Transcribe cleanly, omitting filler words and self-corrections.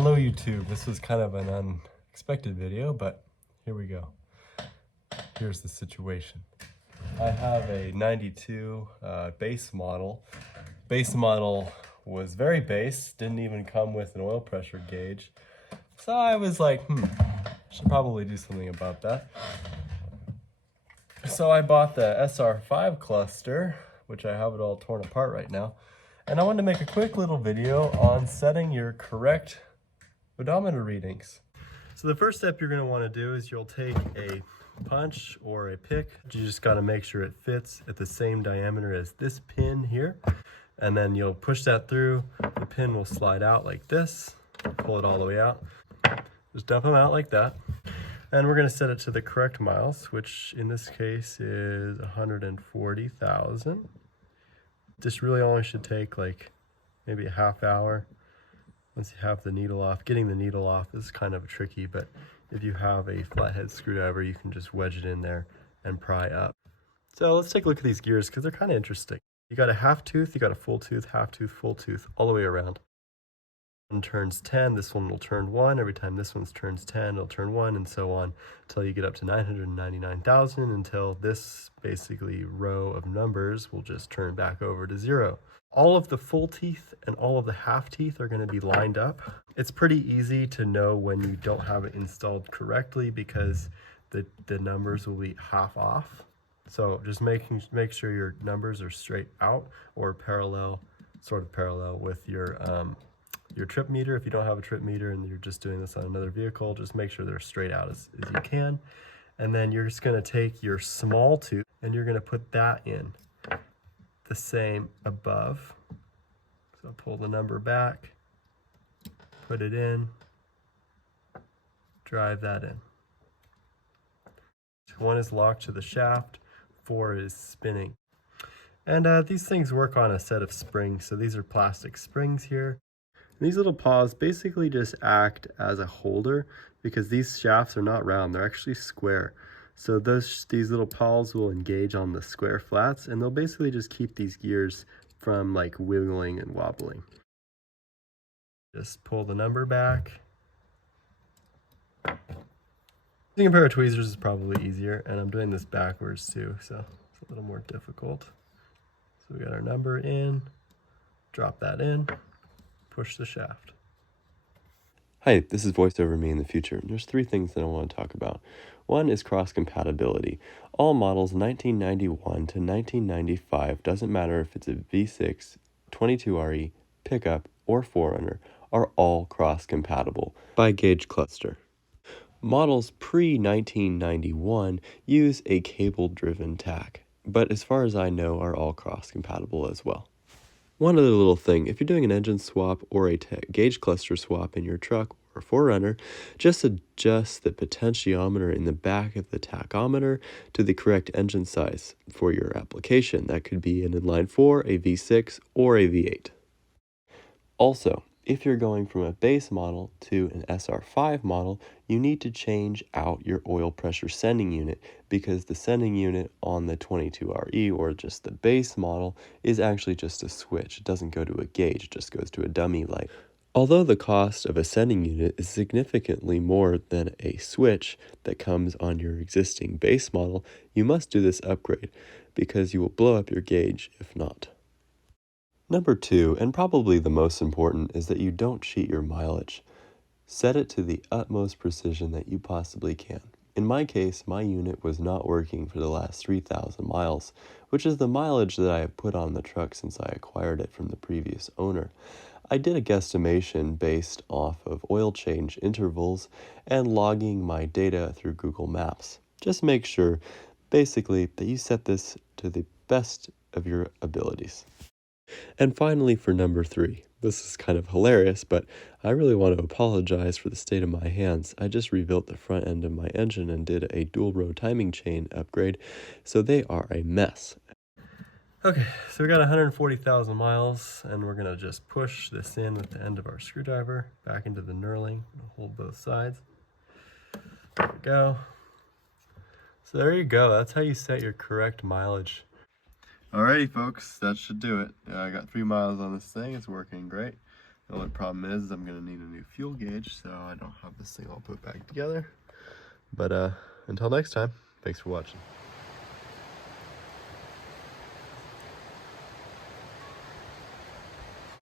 Hello YouTube, this was kind of an unexpected video, but here we go. Here's the situation. I have a 92 base model. Base model was very base, didn't even come with an oil pressure gauge. So I was like, should probably do something about that. So I bought the sr5 cluster, which I have it all torn apart right now. And I wanted to make a quick little video on setting your correct odometer readings. So the first step you're going to want to do is you'll take a punch or a pick. You just got to make sure it fits at the same diameter as this pin here. And then you'll push that through. The pin will slide out like this. Pull it all the way out. Just dump them out like that. And we're going to set it to the correct miles, which in this case is 140,000. This really only should take like maybe a half hour. Once you have the needle off. Getting the needle off is kind of tricky, but if you have a flathead screwdriver, you can just wedge it in there and pry up. So let's take a look at these gears because they're kind of interesting. You got a half tooth, you got a full tooth, half tooth, full tooth, all the way around. One turns 10, this one will turn 1. Every time this one turns 10, it'll turn 1, and so on until you get up to 999,000, until this basically row of numbers will just turn back over to 0. All of the full teeth and all of the half teeth are going to be lined up. It's pretty easy to know when you don't have it installed correctly because the numbers will be half off. So just make sure your numbers are straight out or parallel, sort of parallel with your trip meter. If you don't have a trip meter and you're just doing this on another vehicle, just make sure they're straight out as you can. And then you're just going to take your small tooth and you're going to put that in the same above. So pull the number back, put it in, drive that in. 1 is locked to the shaft, 4 is spinning. And these things work on a set of springs. So these are plastic springs here. And these little paws basically just act as a holder because these shafts are not round, they're actually square. So these little paws will engage on the square flats and they'll basically just keep these gears from like wiggling and wobbling. Just pull the number back. Using a pair of tweezers is probably easier, and I'm doing this backwards too, so it's a little more difficult. So we got our number in, drop that in, push the shaft. Hi, this is VoiceOver Me in the future. There's 3 things that I want to talk about. One is cross-compatibility. All models 1991 to 1995, doesn't matter if it's a V6, 22RE, pickup, or 4runner, are all cross-compatible by gauge cluster. Models pre-1991 use a cable-driven tach, but as far as I know are all cross-compatible as well. One other little thing, if you're doing an engine swap or a gauge cluster swap in your truck or 4runner, just adjust the potentiometer in the back of the tachometer to the correct engine size for your application. That could be an inline 4, a V6, or a V8. Also, if you're going from a base model to an sr5 model, you need to change out your oil pressure sending unit because the sending unit on the 22RE or just the base model is actually just a switch. It doesn't go to a gauge, it just goes to a dummy light. Although the cost of a sending unit is significantly more than a switch that comes on your existing base model, you must do this upgrade because you will blow up your gauge if not. Number 2, and probably the most important, is that you don't cheat your mileage. Set it to the utmost precision that you possibly can. In my case, my unit was not working for the last 3,000 miles, which is the mileage that I have put on the truck since I acquired it from the previous owner. I did a guesstimation based off of oil change intervals and logging my data through Google Maps. Just make sure, basically, that you set this to the best of your abilities. And finally, for number 3, this is kind of hilarious, but I really want to apologize for the state of my hands. I just rebuilt the front end of my engine and did a dual row timing chain upgrade, so they are a mess. Okay, so we got 140,000 miles, and we're going to just push this in with the end of our screwdriver back into the knurling. Hold both sides. There we go. So there you go. That's how you set your correct mileage. Alrighty folks, that should do it. I got 3 miles on this thing, it's working great. The only problem is I'm gonna need a new fuel gauge, so I don't have this thing all put back together. But until next time, thanks for watching.